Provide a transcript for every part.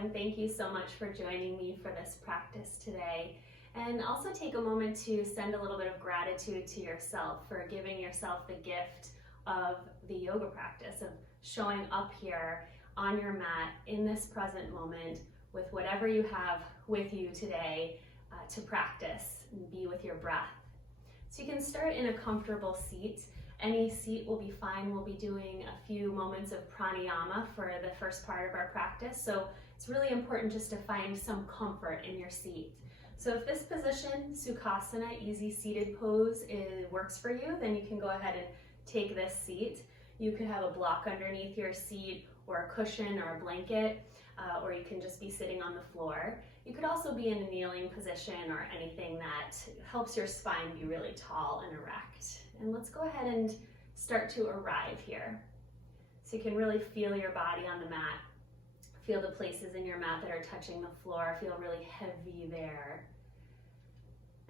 and thank you so much for joining me for this practice today. And also take a moment to send a little bit of gratitude to yourself for giving yourself the gift of the yoga practice, of showing up here on your mat in this present moment with whatever you have with you today to practice and be with your breath. So you can start in a comfortable seat. Any seat will be fine. We'll be doing a few moments of pranayama for the first part of our practice. So it's really important just to find some comfort in your seat. So if this position, Sukhasana, easy seated pose, works for you, then you can go ahead and take this seat. You could have a block underneath your seat or a cushion or a blanket, or you can just be sitting on the floor. You could also be in a kneeling position or anything that helps your spine be really tall and erect. And let's go ahead and start to arrive here. So you can really feel your body on the mat. Feel the places in your mat that are touching the floor. Feel really heavy there.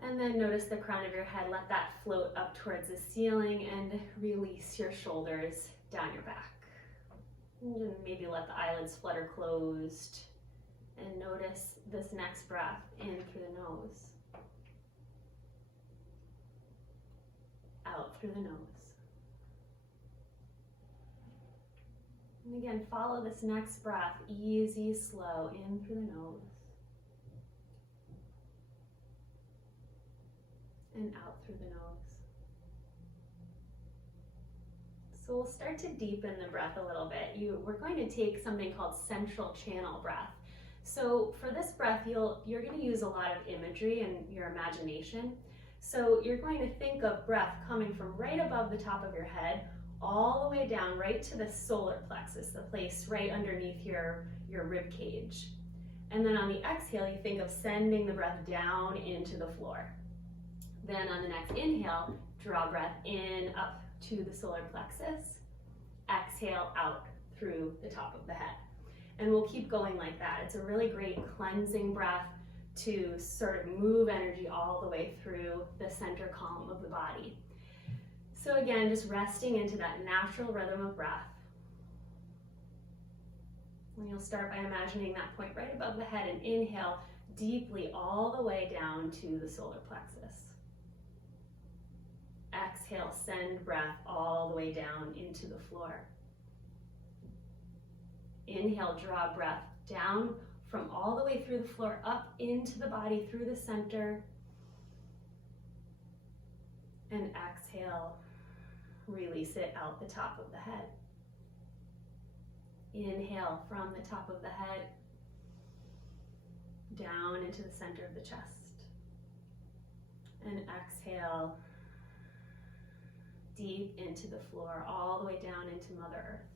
And then notice the crown of your head. Let that float up towards the ceiling and release your shoulders down your back. And maybe let the eyelids flutter closed. And notice this next breath in through the nose. Out through the nose. And again, follow this next breath, easy, slow, in through the nose. And out through the nose. So we'll start to deepen the breath a little bit. We're going to take something called central channel breath. So for this breath, you're going to use a lot of imagery and your imagination. So you're going to think of breath coming from right above the top of your head all the way down right to the solar plexus, the place right underneath your rib cage. And then on the exhale, you think of sending the breath down into the floor. Then on the next inhale, draw breath in up to the solar plexus. Exhale out through the top of the head. And we'll keep going like that. It's a really great cleansing breath to sort of move energy all the way through the center column of the body. So again, just resting into that natural rhythm of breath. And you'll start by imagining that point right above the head and inhale deeply all the way down to the solar plexus. Exhale, send breath all the way down into the floor. Inhale, draw breath down from all the way through the floor, up into the body, through the center. And exhale, release it out the top of the head. Inhale from the top of the head, down into the center of the chest. And exhale, deep into the floor, all the way down into Mother Earth.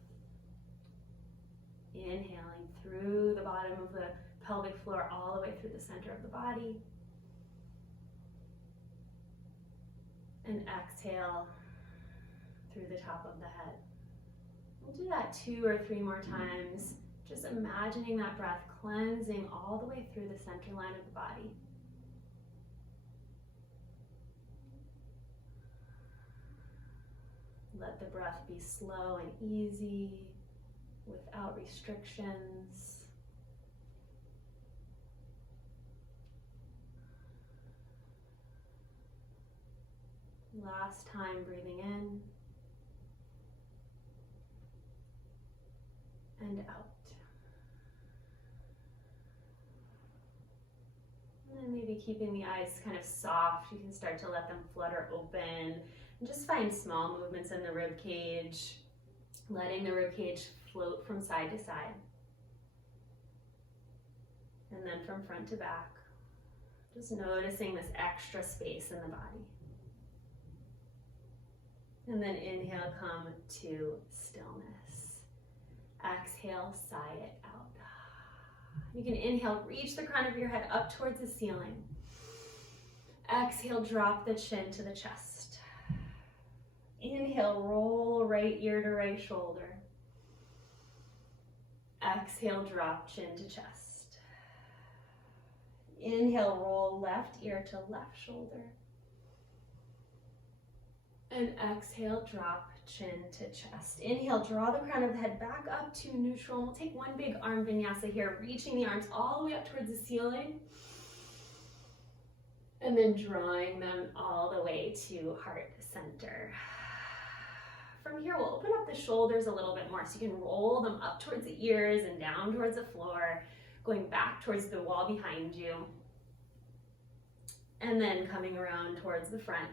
Inhaling through the bottom of the pelvic floor, all the way through the center of the body. And exhale through the top of the head. We'll do that 2 or 3 more times, just imagining that breath cleansing all the way through the center line of the body. Let the breath be slow and easy, without restrictions. Last time, breathing in and out. And then maybe keeping the eyes kind of soft, you can start to let them flutter open and just find small movements in the rib cage, letting the rib cage float from side to side. And then from front to back, just noticing this extra space in the body. And then inhale, come to stillness. Exhale, sigh it out. You can inhale, reach the crown of your head up towards the ceiling. Exhale, drop the chin to the chest. Inhale, roll right ear to right shoulder. Exhale, drop chin to chest. Inhale, roll left ear to left shoulder. And exhale, drop chin to chest. Inhale, draw the crown of the head back up to neutral. We'll take one big arm vinyasa here, reaching the arms all the way up towards the ceiling. And then drawing them all the way to heart center. From here, we'll open up the shoulders a little bit more so you can roll them up towards the ears and down towards the floor, going back towards the wall behind you. And then coming around towards the front.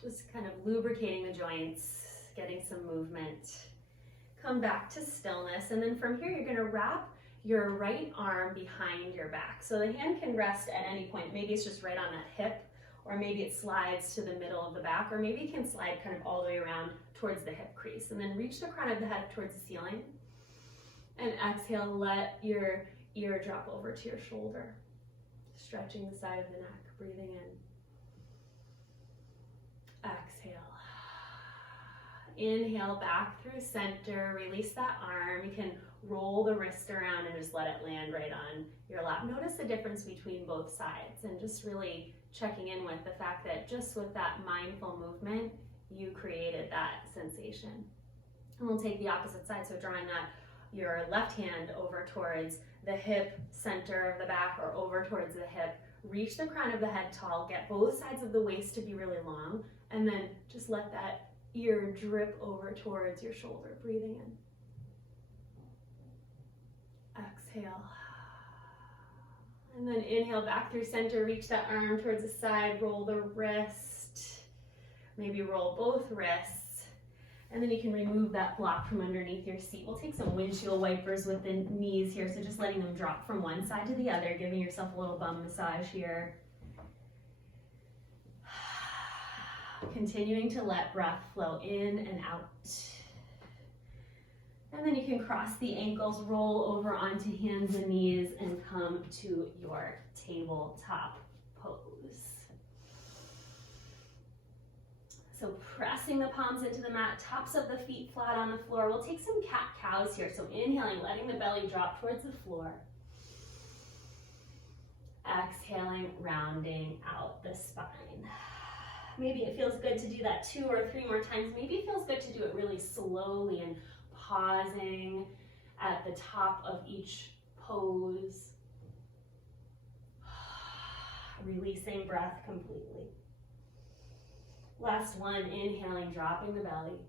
Just kind of lubricating the joints, getting some movement. Come back to stillness. And then from here, you're going to wrap your right arm behind your back. So the hand can rest at any point. Maybe it's just right on that hip, or maybe it slides to the middle of the back, or maybe it can slide kind of all the way around towards the hip crease. And then reach the crown of the head towards the ceiling. And exhale, let your ear drop over to your shoulder. Stretching the side of the neck, breathing in. Exhale. Inhale back through center, release that arm. You can roll the wrist around and just let it land right on your lap. Notice the difference between both sides and just really checking in with the fact that just with that mindful movement, you created that sensation. And we'll take the opposite side, so drawing that your left hand over towards the hip center of the back or over towards the hip. Reach the crown of the head tall, get both sides of the waist to be really long, and then just let that ear drip over towards your shoulder, breathing in. Exhale. And then inhale back through center, reach that arm towards the side, roll the wrist, maybe roll both wrists. And then you can remove that block from underneath your seat. We'll take some windshield wipers with the knees here, so just letting them drop from one side to the other, giving yourself a little bum massage here. Continuing to let breath flow in and out. And then you can cross the ankles, roll over onto hands and knees, and come to your tabletop pose. So pressing the palms into the mat, tops of the feet flat on the floor. We'll take some cat-cows here. So inhaling, letting the belly drop towards the floor. Exhaling, rounding out the spine. Maybe it feels good to do that 2 or 3 more times. Maybe it feels good to do it really slowly and pausing at the top of each pose. Releasing breath completely. Last one, inhaling, dropping the belly.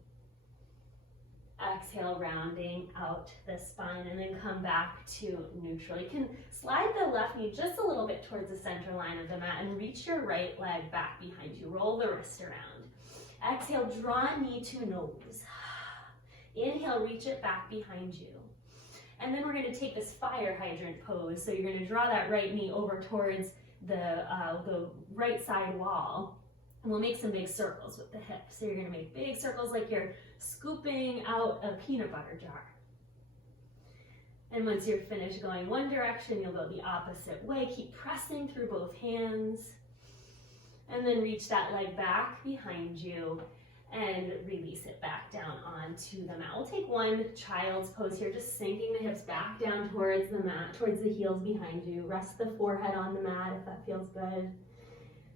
Exhale, rounding out the spine, and then come back to neutral. You can slide the left knee just a little bit towards the center line of the mat and reach your right leg back behind you. Roll the wrist around. Exhale, draw knee to nose. Inhale, reach it back behind you. And then we're going to take this fire hydrant pose. So you're going to draw that right knee over towards the right side wall. And we'll make some big circles with the hips. So you're going to make big circles like you're scooping out a peanut butter jar. And once you're finished going one direction, you'll go the opposite way. Keep pressing through both hands. And then reach that leg back behind you and release it back down onto the mat. We'll take one child's pose here, just sinking the hips back down towards the mat, towards the heels behind you. Rest the forehead on the mat if that feels good.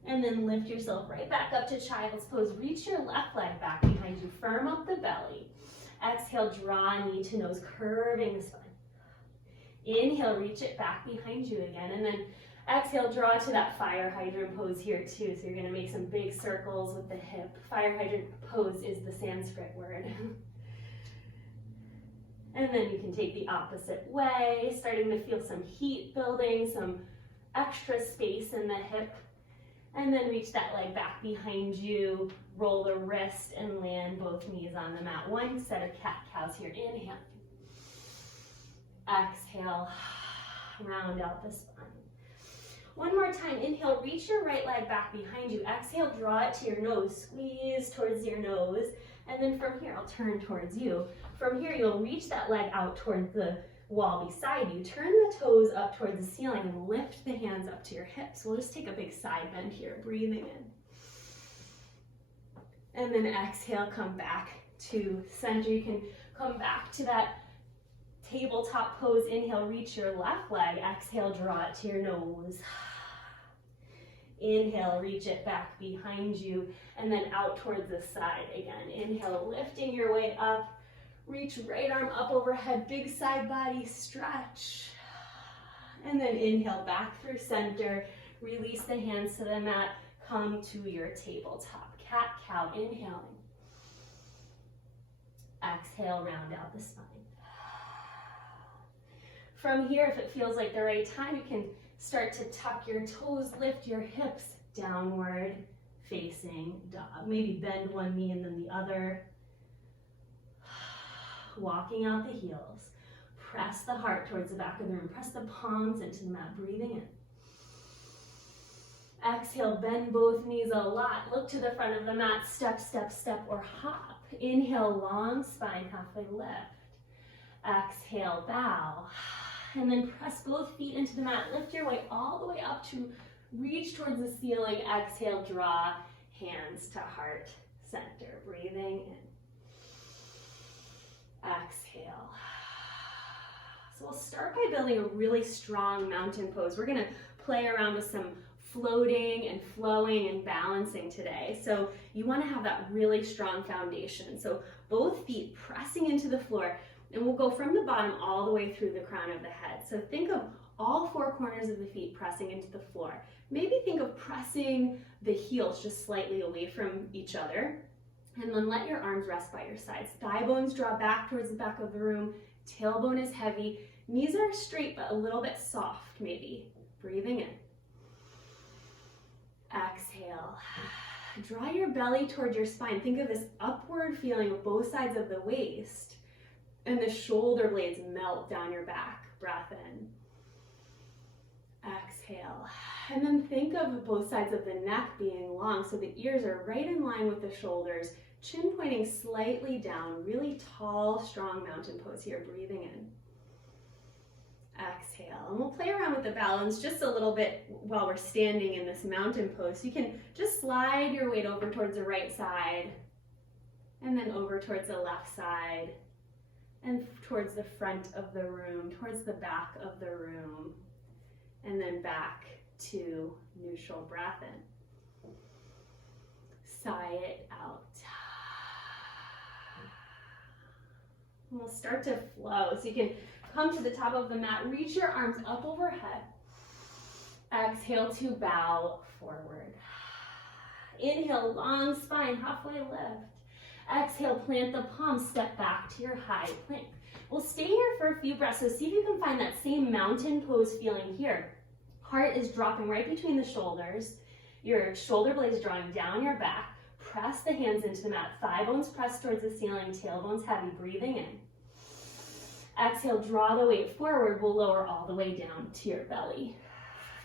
And then lift yourself right back up to child's pose. Reach your left leg back behind you. Firm up the belly. Exhale, draw knee to nose, curving the spine. Inhale, reach it back behind you again. And then exhale, draw to that fire hydrant pose here too. So you're going to make some big circles with the hip. Fire hydrant pose is the Sanskrit word. And then you can take the opposite way, starting to feel some heat building, some extra space in the hip. And then reach that leg back behind you, roll the wrist and land both knees on the mat. One set of cat-cows here. Inhale. Exhale, round out the spine. One more time, inhale, reach your right leg back behind you. Exhale, draw it to your nose, squeeze towards your nose. And then from here, I'll turn towards you. From here, you'll reach that leg out towards the wall beside you. Turn the toes up towards the ceiling and lift the hands up to your hips. We'll just take a big side bend here, breathing in. And then exhale, come back to center. You can come back to that tabletop pose. Inhale, reach your left leg. Exhale, draw it to your nose. Inhale, reach it back behind you, and then out towards the side again. Inhale, lifting your way up. Reach right arm up overhead, big side body stretch. And then inhale, back through center. Release the hands to the mat. Come to your tabletop. Cat-cow, inhaling. Exhale, round out the spine. From here, if it feels like the right time, you can start to tuck your toes, lift your hips, downward facing dog. Maybe bend one knee and then the other. Walking out the heels. Press the heart towards the back of the room. Press the palms into the mat, breathing in. Exhale, bend both knees a lot. Look to the front of the mat, step, step, step, or hop. Inhale, long spine, halfway lift. Exhale, bow. And then press both feet into the mat. Lift your way all the way up to reach towards the ceiling. Exhale, draw hands to heart center. Breathing in. Exhale. So we'll start by building a really strong mountain pose. We're gonna play around with some floating and flowing and balancing today. So you wanna have that really strong foundation. So both feet pressing into the floor, and we'll go from the bottom all the way through the crown of the head. So think of all four corners of the feet pressing into the floor. Maybe think of pressing the heels just slightly away from each other. And then let your arms rest by your sides. Thigh bones draw back towards the back of the room. Tailbone is heavy. Knees are straight but a little bit soft maybe. Breathing in. Exhale. Draw your belly towards your spine. Think of this upward feeling of both sides of the waist. And the shoulder blades melt down your back. Breath in. Exhale. And then think of both sides of the neck being long, so the ears are right in line with the shoulders, chin pointing slightly down, really tall, strong mountain pose here, breathing in. Exhale, and we'll play around with the balance just a little bit while we're standing in this mountain pose. So you can just slide your weight over towards the right side, and then over towards the left side, and towards the front of the room, towards the back of the room, and then back to neutral. Breath in. Sigh it out. And we'll start to flow. So you can come to the top of the mat, reach your arms up overhead. Exhale to bow forward. Inhale, long spine, halfway lift. Exhale, plant the palms, step back to your high plank. We'll stay here for a few breaths, so see if you can find that same mountain pose feeling here. Heart is dropping right between the shoulders. Your shoulder blades drawing down your back. Press the hands into the mat. Thigh bones press towards the ceiling. Tailbones heavy. Breathing in. Exhale, draw the weight forward. We'll lower all the way down to your belly.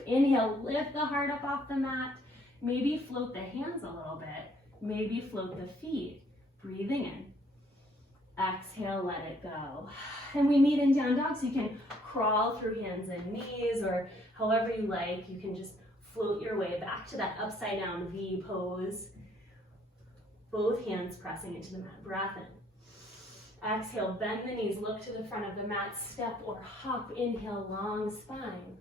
Inhale, lift the heart up off the mat. Maybe float the hands a little bit. Maybe float the feet. Breathing in. Exhale, let it go. And we meet in down dog, so you can crawl through hands and knees, or however you like. You can just float your way back to that upside down V pose. Both hands pressing into the mat. Breath in. Exhale, bend the knees, look to the front of the mat, step or hop. Inhale, long spine.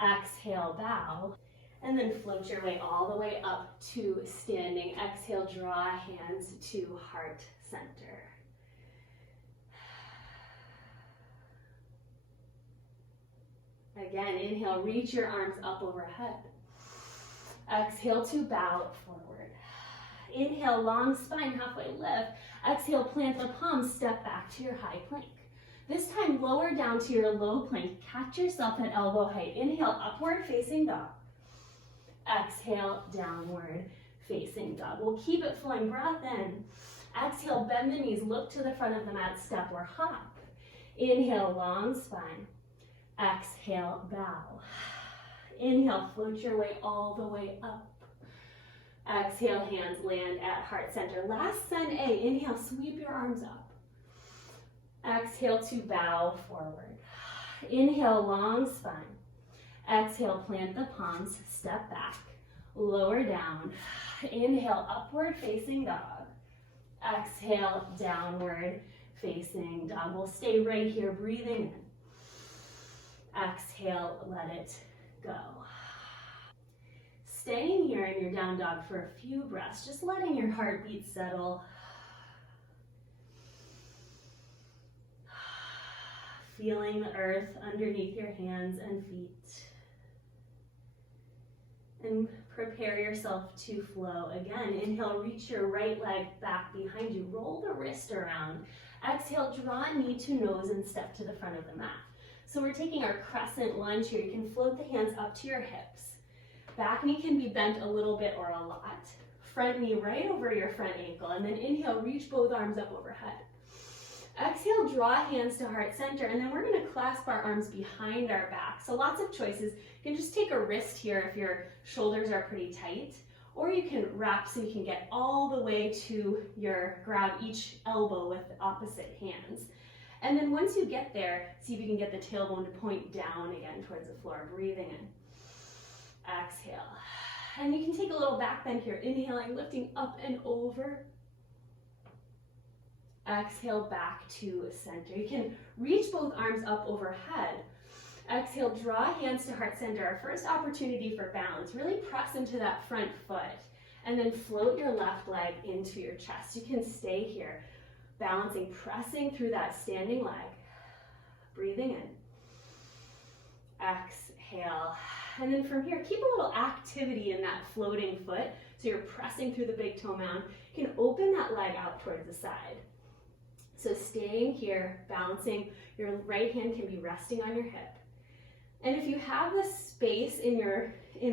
Exhale, bow. And then float your way all the way up to standing. Exhale, draw hands to heart center. Again, inhale, reach your arms up overhead. Exhale to bow forward. Inhale, long spine, halfway lift. Exhale, plant the palms, step back to your high plank. This time, lower down to your low plank. Catch yourself at elbow height. Inhale, upward facing dog. Exhale, downward facing dog. We'll keep it flowing. Breath in. Exhale, bend the knees, look to the front of the mat, step or hop. Inhale, long spine. Exhale, bow. Inhale, float your way all the way up. Exhale, hands land at heart center. Last Sun A. Inhale, sweep your arms up. Exhale to bow forward. Inhale, long spine. Exhale, plant the palms, step back, lower down. Inhale, upward facing dog. Exhale, downward facing dog. We'll stay right here, breathing in. Exhale, let it go. Staying here in your down dog for a few breaths, just letting your heartbeat settle. Feeling the earth underneath your hands and feet. And prepare yourself to flow. Again, inhale, reach your right leg back behind you. Roll the wrist around. Exhale, draw knee to nose and step to the front of the mat. So we're taking our crescent lunge here. You can float the hands up to your hips. Back knee can be bent a little bit or a lot. Front knee right over your front ankle. And then inhale, reach both arms up overhead. Exhale, draw hands to heart center, and then we're going to clasp our arms behind our back. So lots of choices. You can just take a wrist here if your shoulders are pretty tight, or you can wrap so you can get all the way to grab each elbow with the opposite hands. And then once you get there, see if you can get the tailbone to point down again towards the floor. Breathing in. Exhale. And you can take a little back bend here. Inhaling, lifting up and over. Exhale, back to center. You can reach both arms up overhead. Exhale, draw hands to heart center. Our first opportunity for balance. Really press into that front foot. And then float your left leg into your chest. You can stay here, balancing, pressing through that standing leg. Breathing in. Exhale. And then from here, keep a little activity in that floating foot. So you're pressing through the big toe mound. You can open that leg out towards the side. So staying here, balancing, your right hand can be resting on your hip. And if you have the space in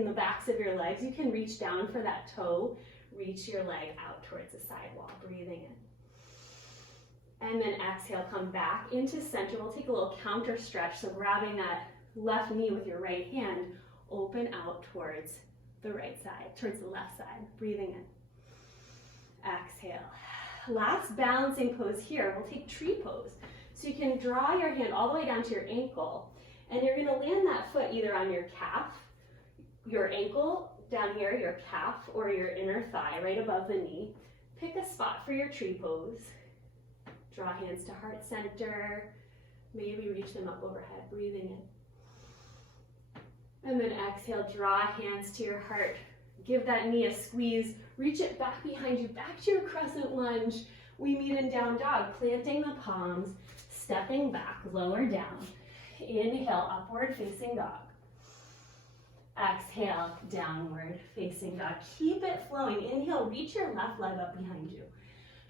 the backs of your legs, you can reach down for that toe, reach your leg out towards the sidewall, breathing in. And then exhale, come back into center. We'll take a little counter stretch, so grabbing that left knee with your right hand, open out towards the right side, towards the left side, breathing in. Exhale. Last balancing pose here, we'll take tree pose. So you can draw your hand all the way down to your ankle, and you're going to land that foot either on your calf, your ankle down here, your calf, or your inner thigh right above the knee. Pick a spot for your tree pose. Draw hands to heart center. Maybe reach them up overhead, breathing in. And then exhale, draw hands to your heart. Give that knee a squeeze. Reach it back behind you, back to your crescent lunge. We meet in down dog, planting the palms, stepping back, lower down. Inhale, upward facing dog. Exhale, downward facing dog. Keep it flowing. Inhale, reach your left leg up behind you.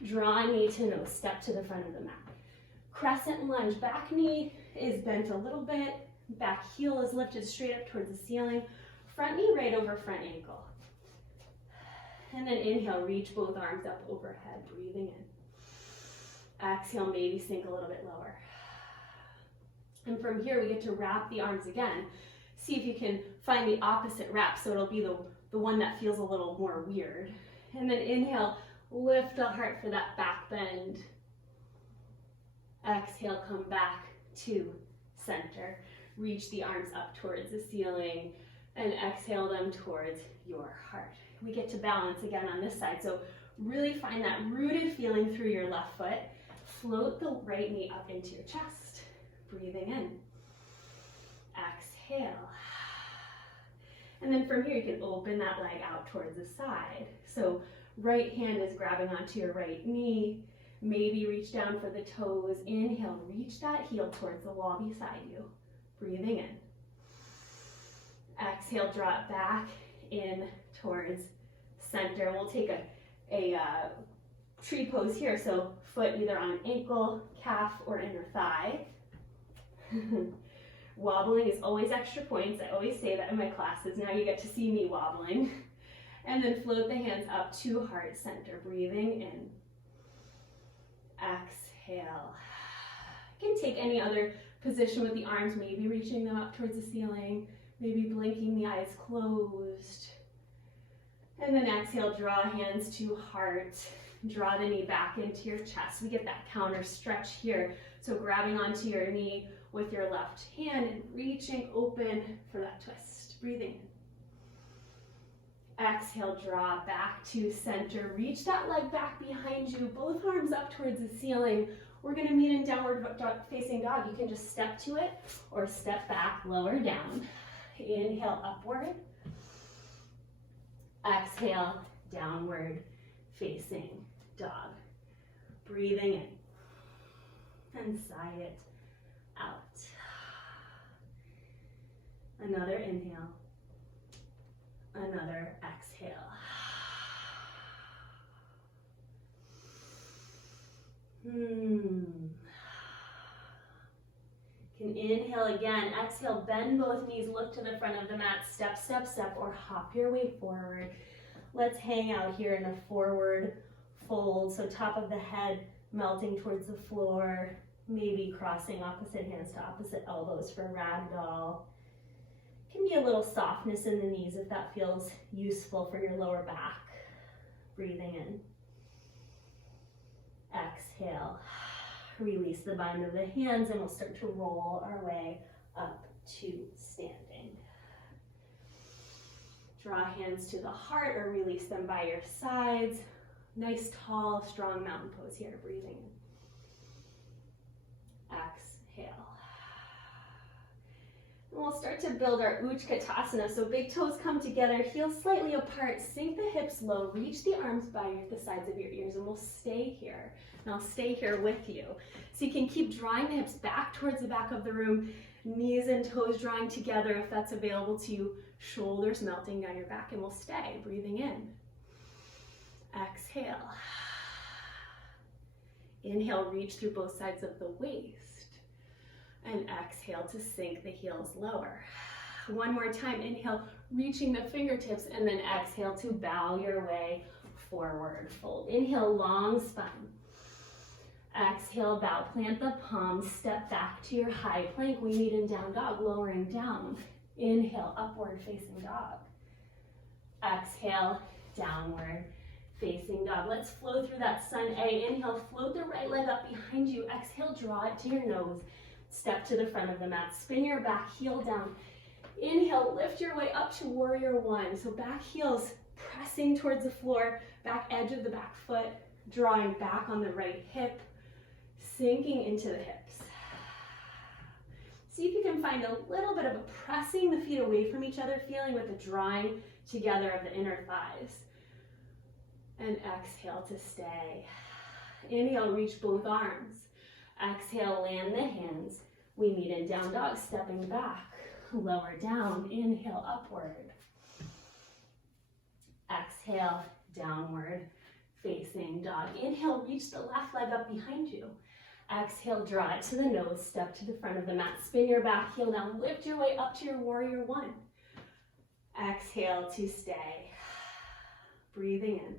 Draw knee to nose, step to the front of the mat. Crescent lunge, back knee is bent a little bit, back heel is lifted straight up towards the ceiling, front knee right over front ankle. And then inhale, reach both arms up overhead, breathing in. Exhale, maybe sink a little bit lower. And from here, we get to wrap the arms again. See if you can find the opposite wrap, so it'll be the one that feels a little more weird. And then inhale, lift the heart for that back bend. Exhale, come back to center. Reach the arms up towards the ceiling and exhale them towards your heart. We get to balance again on this side. So really find that rooted feeling through your left foot. Float the right knee up into your chest. Breathing in. Exhale. And then from here, you can open that leg out towards the side. So right hand is grabbing onto your right knee. Maybe reach down for the toes. Inhale, reach that heel towards the wall beside you. Breathing in. Exhale, drop back in towards center. We'll take a tree pose here. So foot either on ankle, calf, or inner thigh. Wobbling is always extra points. I always say that in my classes. Now you get to see me wobbling. And then float the hands up to heart center. Breathing in. Exhale. You can take any other position with the arms, maybe reaching them up towards the ceiling, maybe blinking the eyes closed. And then exhale, draw hands to heart. Draw the knee back into your chest. We get that counter stretch here. So grabbing onto your knee with your left hand and reaching open for that twist. Breathing in. Exhale, draw back to center. Reach that leg back behind you. Both arms up towards the ceiling. We're going to meet in downward facing dog. You can just step to it or step back, lower down. Inhale, upward. Exhale, downward facing dog. Breathing in and sigh it out. Another inhale, another exhale. Can inhale again, exhale, bend both knees, look to the front of the mat, step, step, step, or hop your way forward. Let's hang out here in a forward fold, so top of the head melting towards the floor, maybe crossing opposite hands to opposite elbows for ragdoll. Can be a little softness in the knees if that feels useful for your lower back. Breathing in. Exhale. Release the bind of the hands and we'll start to roll our way up to standing. Draw hands to the heart or release them by your sides. Nice, tall, strong mountain pose here. Breathing in. Exhale. And we'll start to build our Utkatasana. So big toes come together, heels slightly apart, sink the hips low, reach the arms by the sides of your ears, and we'll stay here. And I'll stay here with you. So you can keep drawing the hips back towards the back of the room, knees and toes drawing together if that's available to you, shoulders melting down your back, and we'll stay. Breathing in. Exhale. Inhale, reach through both sides of the waist. And exhale to sink the heels lower. One more time, inhale, reaching the fingertips, and then exhale to bow your way forward, fold. Inhale, long spine. Exhale, bow, plant the palms, step back to your high plank. We meet in down dog, lowering down. Inhale, upward facing dog. Exhale, downward facing dog. Let's flow through that sun A. Inhale, float the right leg up behind you. Exhale, draw it to your nose. Step to the front of the mat, spin your back heel down. Inhale, lift your way up to warrior one. So back heels pressing towards the floor, back edge of the back foot, drawing back on the right hip, sinking into the hips. See if you can find a little bit of a pressing the feet away from each other, feeling with the drawing together of the inner thighs. And exhale to stay. Inhale, reach both arms. Exhale, land the hands. We meet in down dog, stepping back, lower down, inhale, upward. Exhale, downward facing dog. Inhale, reach the left leg up behind you. Exhale, draw it to the nose, step to the front of the mat, spin your back heel down, lift your way up to your warrior one. Exhale to stay. Breathing in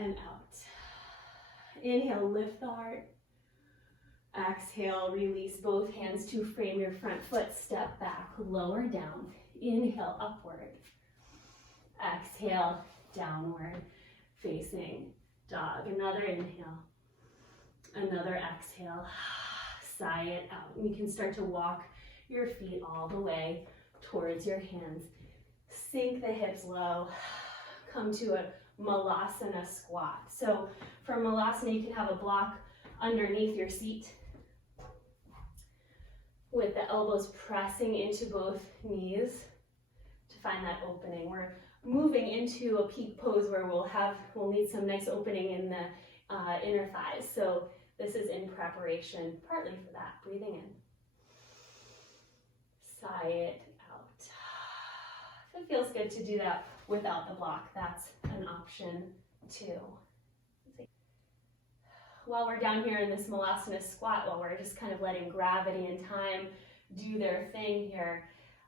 and out. Inhale, lift the heart. Exhale, release both hands to frame your front foot. Step back, lower down. Inhale, upward. Exhale, downward facing dog. Another inhale. Another exhale. Sigh it out. And you can start to walk your feet all the way towards your hands. Sink the hips low. Come to a Malasana squat. So for Malasana, you can have a block underneath your seat with the elbows pressing into both knees to find that opening. We're moving into a peak pose where we'll need some nice opening in the inner thighs. So this is in preparation, partly for that. Breathing in. Sigh it out. If it feels good to do that without the block, that's an option too. While we're down here in this Malasana squat, while we're just kind of letting gravity and time do their thing here,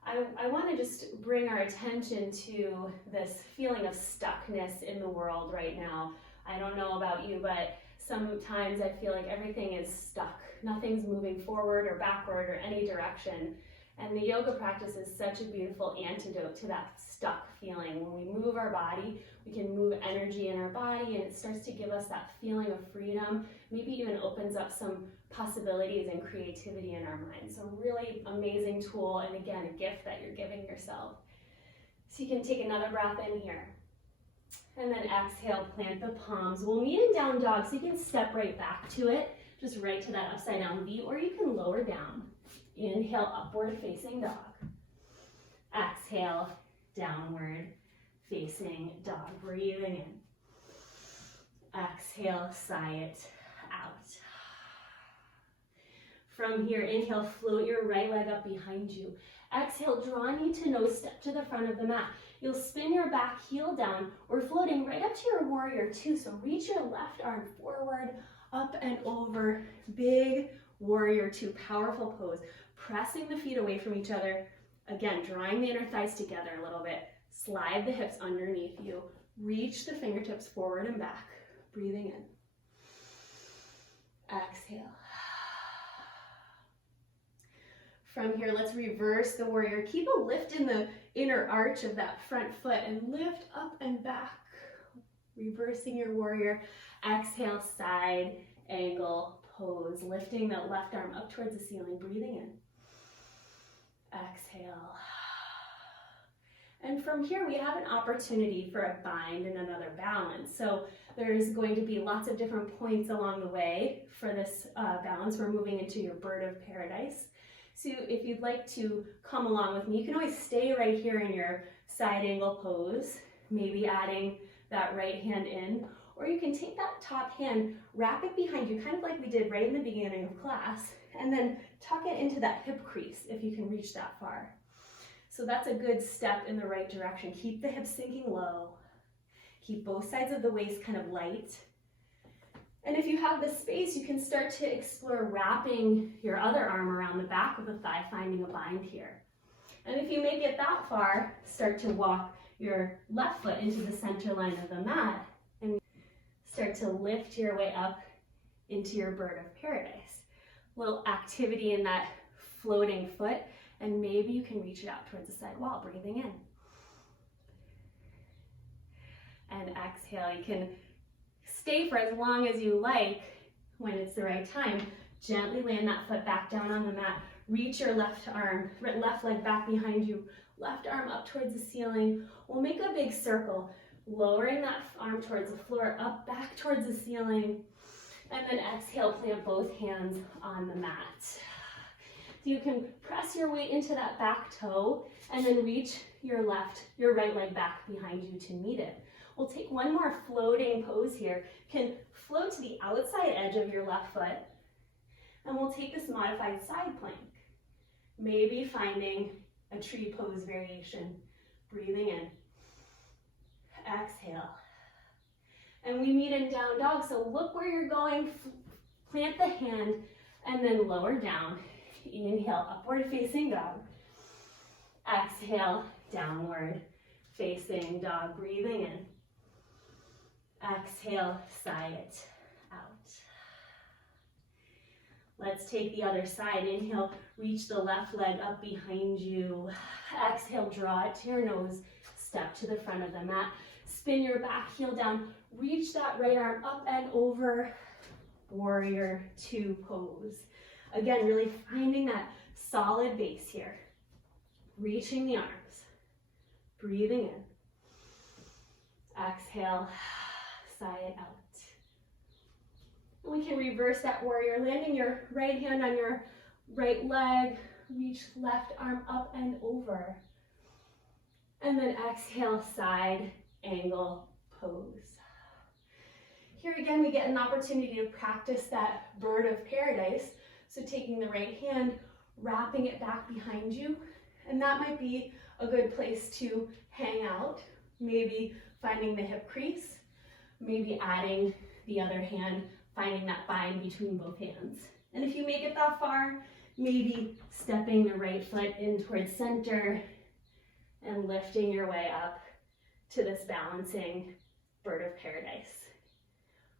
I want to just bring our attention to this feeling of stuckness in the world right now. I don't know about you, but sometimes I feel like everything is stuck. Nothing's moving forward or backward or any direction. And the yoga practice is such a beautiful antidote to that stuck feeling. When we move our body, we can move energy in our body, and it starts to give us that feeling of freedom, maybe even opens up some possibilities and creativity in our minds. So really amazing tool, and again, a gift that you're giving yourself. So you can take another breath in here. And then exhale, plant the palms. We'll meet in down dog, so you can step right back to it, just right to that upside down V, or you can lower down. Inhale, upward facing dog. Exhale, downward facing dog. Breathing in. Exhale, sigh it out. From here, inhale, float your right leg up behind you. Exhale, draw knee to nose, step to the front of the mat. You'll spin your back heel down. We're floating right up to your warrior two. So reach your left arm forward, up and over. Big warrior two, powerful pose. Pressing the feet away from each other. Again, drawing the inner thighs together a little bit. Slide the hips underneath you. Reach the fingertips forward and back. Breathing in. Exhale. From here, let's reverse the warrior. Keep a lift in the inner arch of that front foot and lift up and back. Reversing your warrior. Exhale, side angle pose. Lifting that left arm up towards the ceiling. Breathing in. Exhale. And from here, we have an opportunity for a bind and another balance. So there's going to be lots of different points along the way for this balance. We're moving into your bird of paradise. So if you'd like to come along with me, you can always stay right here in your side angle pose, maybe adding that right hand in, or you can take that top hand, wrap it behind you, kind of like we did right in the beginning of class, and then tuck it into that hip crease if you can reach that far. So that's a good step in the right direction. Keep the hips sinking low. Keep both sides of the waist kind of light. And if you have the space, you can start to explore wrapping your other arm around the back of the thigh, finding a bind here. And if you make it that far, start to walk your left foot into the center line of the mat and start to lift your way up into your bird of paradise. Little activity in that floating foot, and maybe you can reach it out towards the side wall, breathing in. And exhale, you can stay for as long as you like when it's the right time. Gently land that foot back down on the mat. Reach your left leg back behind you. Left arm up towards the ceiling. We'll make a big circle, lowering that arm towards the floor, up back towards the ceiling. And then exhale, plant both hands on the mat. You can press your weight into that back toe and then reach your right leg back behind you to meet it. We'll take one more floating pose here. Can float to the outside edge of your left foot, and we'll take this modified side plank. Maybe finding a tree pose variation. Breathing in. Exhale. And we meet in down dog, so look where you're going. Plant the hand, and then lower down. Inhale, upward facing dog. Exhale, downward facing dog. Breathing in. Exhale, sigh it out. Let's take the other side. Inhale, reach the left leg up behind you. Exhale, draw it to your nose. Step to the front of the mat. Spin your back heel down. Reach that right arm up and over. Warrior two pose. Again, really finding that solid base here. Reaching the arms. Breathing in. Exhale. Sigh it out. We can reverse that warrior, landing your right hand on your right leg, reach left arm up and over. And then exhale, side angle pose. Here again, we get an opportunity to practice that bird of paradise. So taking the right hand, wrapping it back behind you, and that might be a good place to hang out, maybe finding the hip crease, maybe adding the other hand, finding that bind between both hands. And if you make it that far, maybe stepping the right foot in towards center and lifting your way up to this balancing bird of paradise.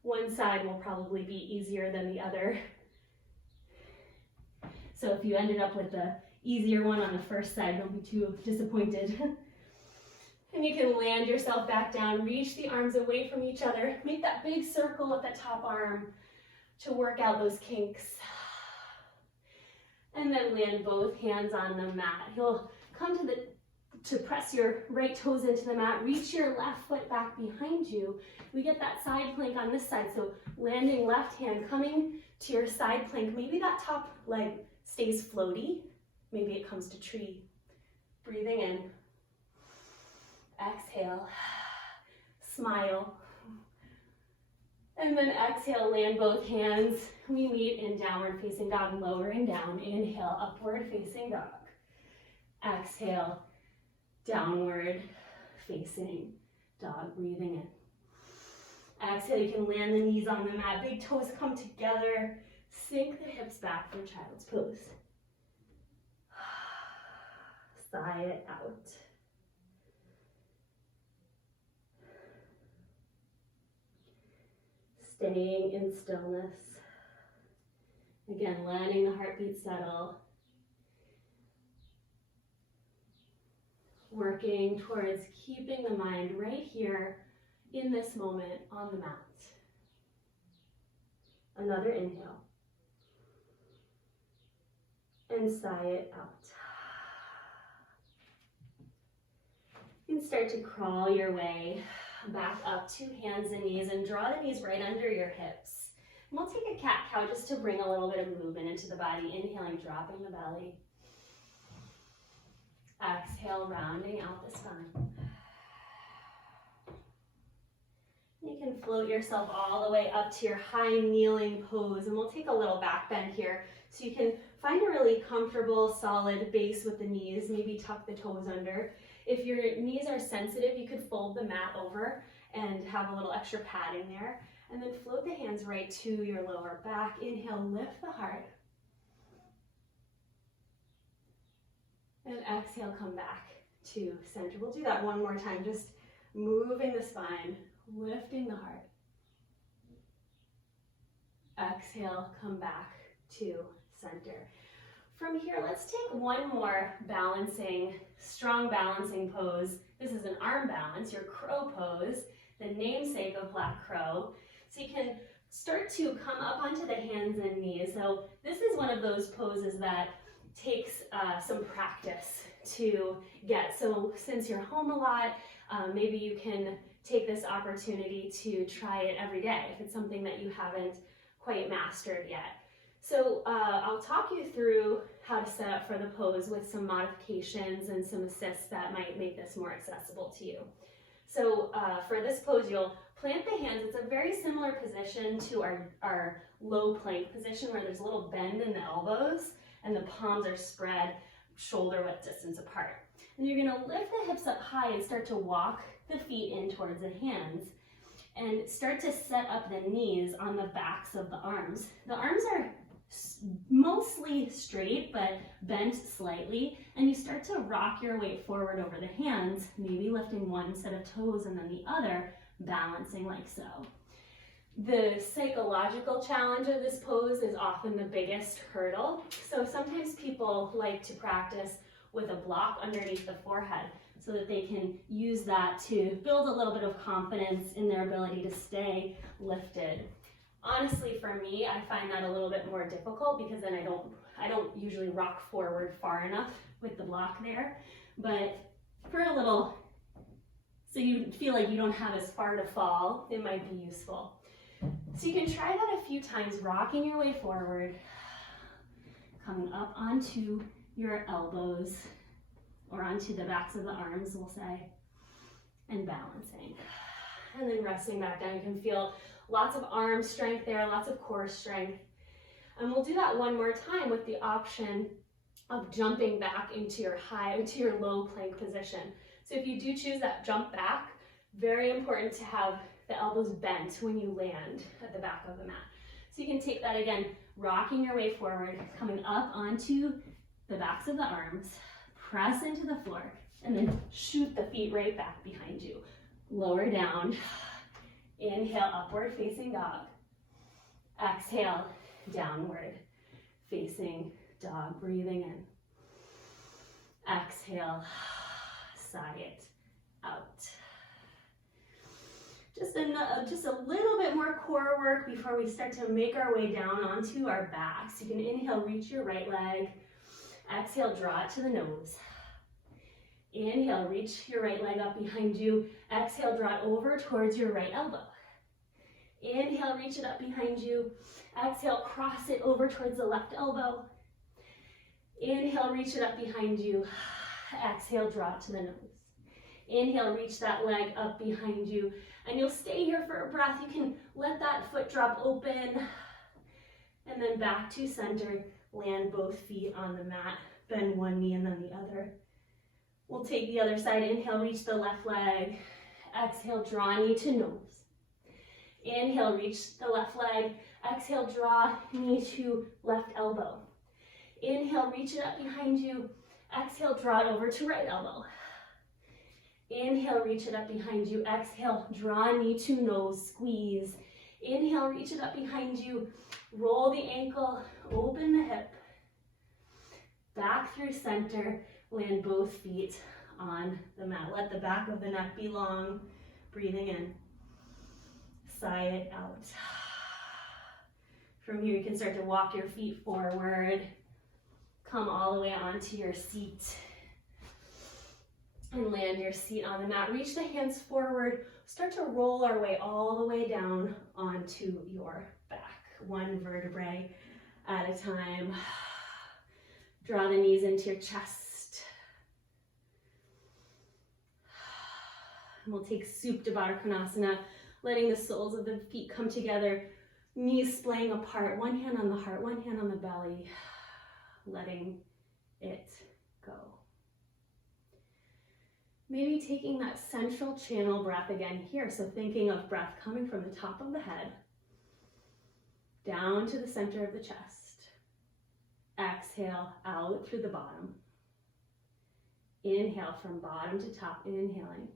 One side will probably be easier than the other. So if you ended up with the easier one on the first side, don't be too disappointed. And you can land yourself back down, reach the arms away from each other, make that big circle with the top arm to work out those kinks. And then land both hands on the mat. You'll come to press your right toes into the mat, reach your left foot back behind you. We get that side plank on this side, so landing left hand, coming to your side plank. Maybe that top leg stays floaty, maybe it comes to tree. Breathing in. Exhale, smile. And then exhale, land both hands. We meet in downward facing dog, lowering down. Inhale, upward facing dog. Exhale, downward facing dog, breathing in. Exhale, you can land the knees on the mat, big toes come together. Sink the hips back for child's pose. Sigh it out. Staying in stillness. Again, letting the heartbeat settle. Working towards keeping the mind right here in this moment on the mat. Another inhale. And sigh it out. You can start to crawl your way back up to hands and knees and draw the knees right under your hips. And we'll take a cat-cow just to bring a little bit of movement into the body. Inhaling, dropping the belly. Exhale, rounding out the spine. You can float yourself all the way up to your high kneeling pose, and we'll take a little back bend here so you can find a really comfortable, solid base with the knees. Maybe tuck the toes under. If your knees are sensitive, you could fold the mat over and have a little extra padding there. And then float the hands right to your lower back. Inhale, lift the heart. And exhale, come back to center. We'll do that one more time, just moving the spine, lifting the heart. Exhale, come back to center. From here, let's take one more balancing, strong balancing pose. This is an arm balance, your crow pose, the namesake of Black Crow. So you can start to come up onto the hands and knees. So this is one of those poses that takes some practice to get. So since you're home a lot, maybe you can take this opportunity to try it every day if it's something that you haven't quite mastered yet. So I'll talk you through how to set up for the pose with some modifications and some assists that might make this more accessible to you. So for this pose, you'll plant the hands. It's a very similar position to our low plank position where there's a little bend in the elbows and the palms are spread shoulder width distance apart. And you're gonna lift the hips up high and start to walk the feet in towards the hands and start to set up the knees on the backs of the arms. The arms are mostly straight but bent slightly, and you start to rock your weight forward over the hands, maybe lifting one set of toes and then the other, balancing like so. The psychological challenge of this pose is often the biggest hurdle. So sometimes people like to practice with a block underneath the forehead so that they can use that to build a little bit of confidence in their ability to stay lifted. Honestly, for me, I find that a little bit more difficult because then I don't usually rock forward far enough with the block there. But for a little, so you feel like you don't have as far to fall, it might be useful. So you can try that a few times, rocking your way forward, coming up onto your elbows or onto the backs of the arms, we'll say, and balancing. And then resting back down. You can feel lots of arm strength there, lots of core strength. And we'll do that one more time with the option of jumping back into your low plank position. So if you do choose that jump back, very important to have the elbows bent when you land at the back of the mat. So you can take that again, rocking your way forward, coming up onto the backs of the arms, press into the floor, and then shoot the feet right back behind you. Lower down. Inhale, upward facing dog. Exhale, downward facing dog. Breathing in. Exhale, sigh it out. Just a little bit more core work before we start to make our way down onto our backs. You can inhale, reach your right leg. Exhale, draw it to the nose. Inhale, reach your right leg up behind you. Exhale, draw it over towards your right elbow. Inhale, reach it up behind you. Exhale, cross it over towards the left elbow. Inhale, reach it up behind you. Exhale, draw it to the nose. Inhale, reach that leg up behind you. And you'll stay here for a breath. You can let that foot drop open. And then back to center. Land both feet on the mat. Bend one knee and then the other. We'll take the other side. Inhale, reach the left leg. Exhale, draw knee to nose. Inhale, reach the left leg. Exhale, draw knee to left elbow. Inhale, reach it up behind you. Exhale, draw it over to right elbow. Inhale, reach it up behind you. Exhale, draw knee to nose, squeeze. Inhale, reach it up behind you. Roll the ankle, open the hip. Back through center, land both feet on the mat. Let the back of the neck be long. Breathing in. Sigh it out. From here, you can start to walk your feet forward. Come all the way onto your seat. And land your seat on the mat. Reach the hands forward. Start to roll our way all the way down onto your back. One vertebrae at a time. Draw the knees into your chest. And we'll take Supta Baddha Konasana, letting the soles of the feet come together, knees splaying apart, one hand on the heart, one hand on the belly, letting it go. Maybe taking that central channel breath again here. So thinking of breath coming from the top of the head, down to the center of the chest. Exhale out through the bottom. Inhale from bottom to top, inhaling.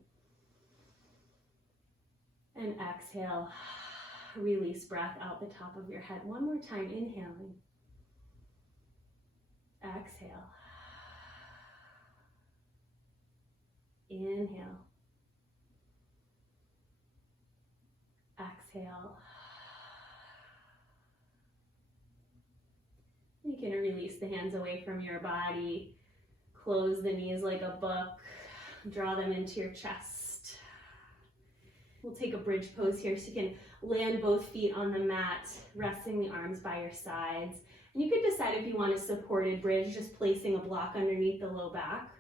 And exhale, release breath out the top of your head. One more time, inhaling. Exhale. Inhale. Exhale. You can release the hands away from your body. Close the knees like a book. Draw them into your chest. We'll take a bridge pose here so you can land both feet on the mat, resting the arms by your sides. And you could decide if you want a supported bridge, just placing a block underneath the low back.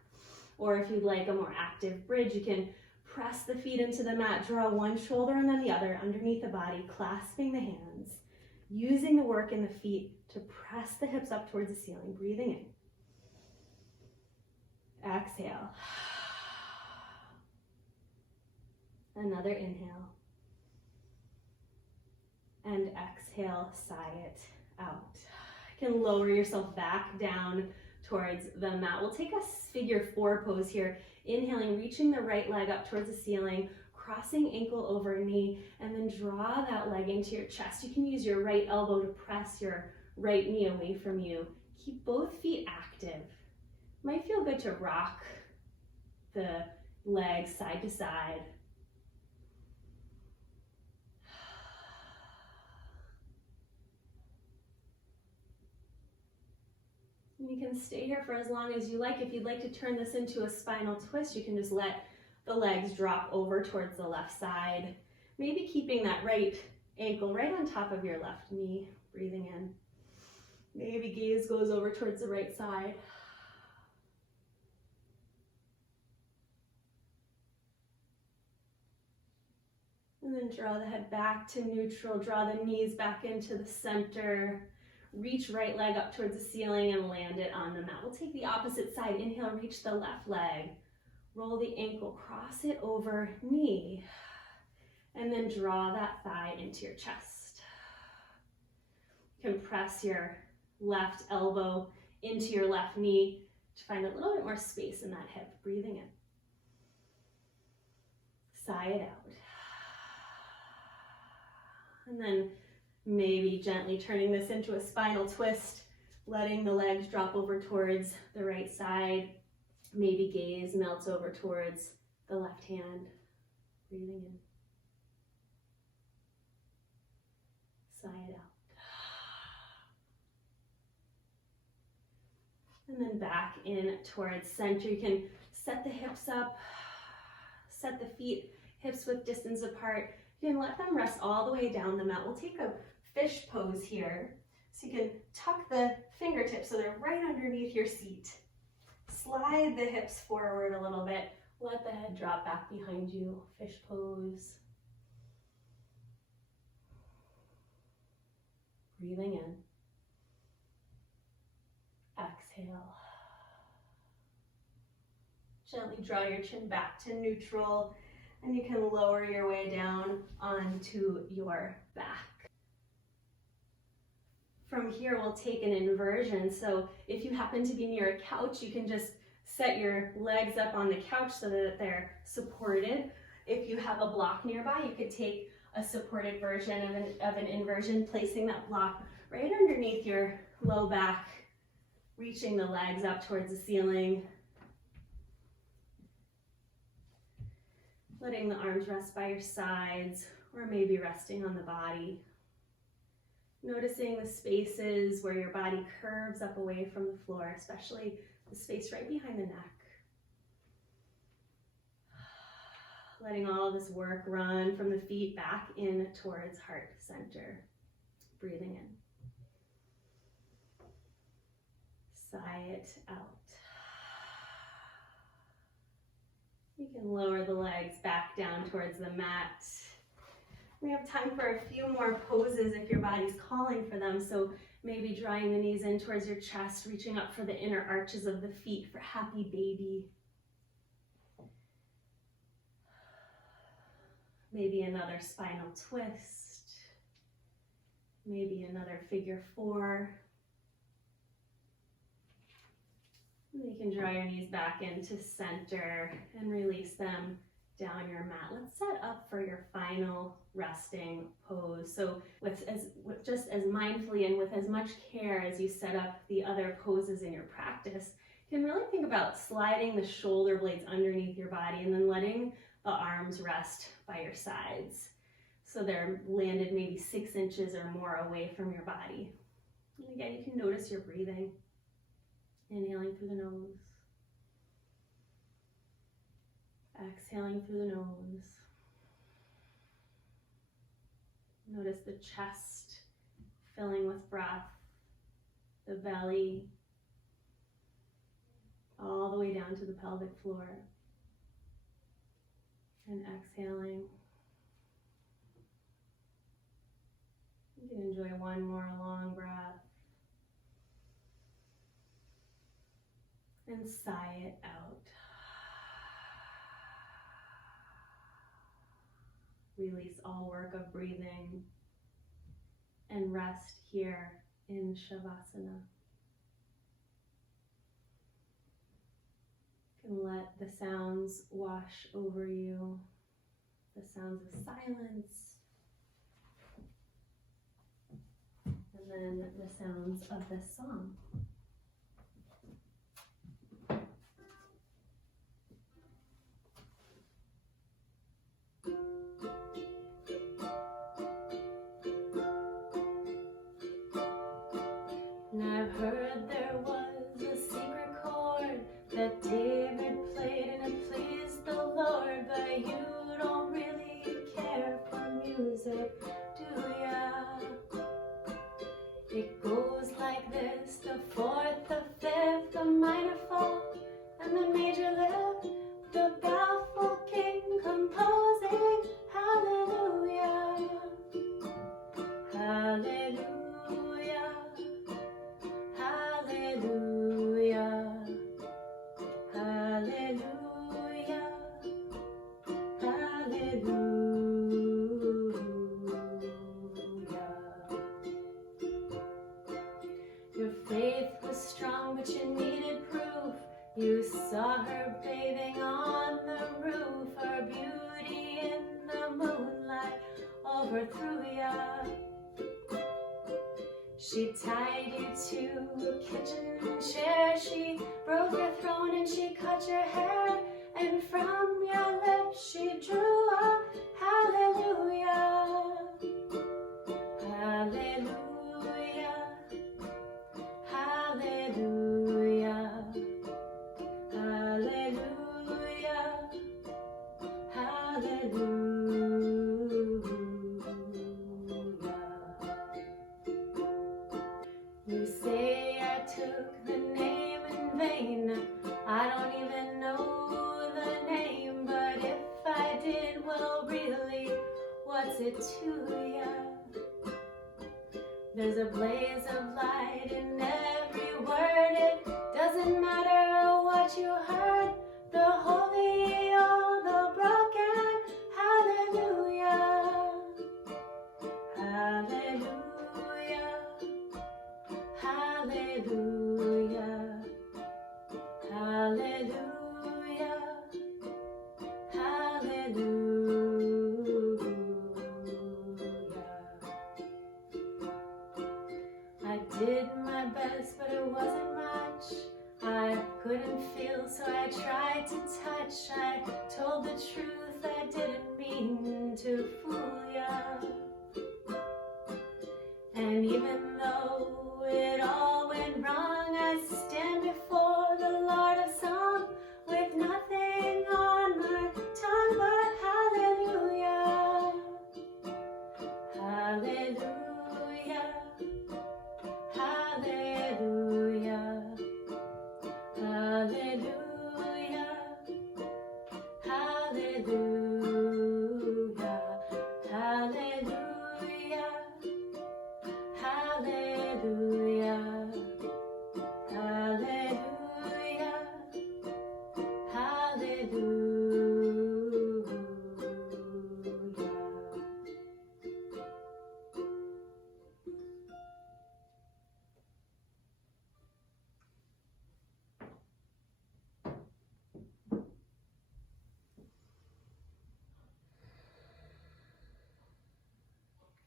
Or if you'd like a more active bridge, you can press the feet into the mat, draw one shoulder and then the other underneath the body, clasping the hands, using the work in the feet to press the hips up towards the ceiling, breathing in. Exhale. Another inhale. And exhale, sigh it out. You can lower yourself back down towards the mat. We'll take a figure four pose here. Inhaling, reaching the right leg up towards the ceiling, crossing ankle over knee, and then draw that leg into your chest. You can use your right elbow to press your right knee away from you. Keep both feet active. Might feel good to rock the legs side to side. You can stay here for as long as you like. If you'd like to turn this into a spinal twist, you can just let the legs drop over towards the left side. Maybe keeping that right ankle right on top of your left knee, breathing in. Maybe gaze goes over towards the right side. And then draw the head back to neutral, draw the knees back into the center. Reach right leg up towards the ceiling and land it on the mat. We'll take the opposite side. Inhale, reach the left leg. Roll the ankle, cross it over knee. And then draw that thigh into your chest. You can press your left elbow into your left knee to find a little bit more space in that hip. Breathing in. Sigh it out. And then maybe gently turning this into a spinal twist, letting the legs drop over towards the right side. Maybe gaze melts over towards the left hand. Breathing in. Sigh it out. And then back in towards center. You can set the hips up, set the feet, hips width distance apart. You can let them rest all the way down the mat. We'll take a fish pose here. So you can tuck the fingertips so they're right underneath your seat. Slide the hips forward a little bit. Let the head drop back behind you, fish pose. Breathing in. Exhale. Gently draw your chin back to neutral, and you can lower your way down onto your back. From here, we'll take an inversion. So if you happen to be near a couch, you can just set your legs up on the couch so that they're supported. If you have a block nearby, you could take a supported version of an inversion, placing that block right underneath your low back, reaching the legs up towards the ceiling. Letting the arms rest by your sides, or maybe resting on the body. Noticing the spaces where your body curves up away from the floor, especially the space right behind the neck. Letting all of this work run from the feet back in towards heart center. Breathing in. Sigh it out. You can lower the legs back down towards the mat. We have time for a few more poses if your body's calling for them. So maybe drawing the knees in towards your chest, reaching up for the inner arches of the feet for happy baby. Maybe another spinal twist. Maybe another figure four. You can draw your knees back into center and release them down your mat. Let's set up for your final resting pose. So just as mindfully and with as much care as you set up the other poses in your practice, you can really think about sliding the shoulder blades underneath your body and then letting the arms rest by your sides. So they're landed maybe 6 inches or more away from your body. And again, you can notice your breathing. Inhaling through the nose. Exhaling through the nose. Notice the chest filling with breath, the belly, all the way down to the pelvic floor. And exhaling. You can enjoy one more long breath. And sigh it out. Release all work of breathing and rest here in Savasana. You can let the sounds wash over you, the sounds of silence, and then the sounds of this song. And I've heard there was a secret chord that David played and it pleased the Lord, but you don't really care for music, do ya? It goes like this: the fourth, the fifth, the minor fall, and the major lift, the baffled king composing hallelujah, hallelujah. Hallelujah, hallelujah, hallelujah. Your faith was strong, but you needed proof. You saw her bathing on the roof. Her beauty in the moonlight overthrew ya. She tied you to a kitchen chair, she broke your throne and she cut your hair, and from your lips she drew a hallelujah, hallelujah, hallelujah, hallelujah, hallelujah. You say I took the name in vain. I don't even know the name. does it to ya? There's a blaze of light in every word. It doesn't matter what you heard, the holy or the broken. Hallelujah, hallelujah, hallelujah, hallelujah, hallelujah. I did my best, but it wasn't much. I couldn't feel, so I tried to touch. I told the truth, I didn't mean to fool ya. And even though it all went wrong, I stand before the Lord of Song with nothing on my tongue but hallelujah, hallelujah, hallelujah, hallelujah, hallelujah, hallelujah, hallelujah, hallelujah, hallelujah.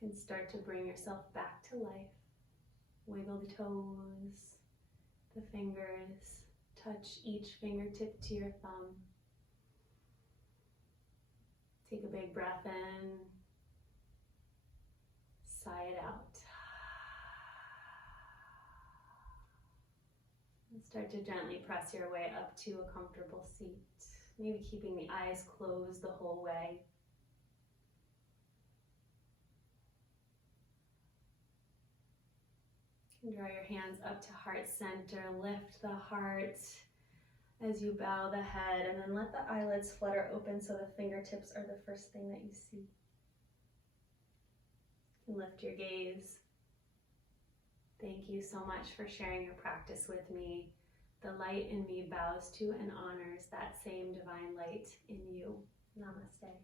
And start to bring yourself back to life. Wiggle the toes, the fingers, touch each fingertip to your thumb. Take a big breath in, sigh it out. And start to gently press your way up to a comfortable seat, maybe keeping the eyes closed the whole way. And draw your hands up to heart center, lift the heart as you bow the head, and then let the eyelids flutter open so the fingertips are the first thing that you see. And lift your gaze. Thank you so much for sharing your practice with me. The light in me bows to and honors that same divine light in you. Namaste.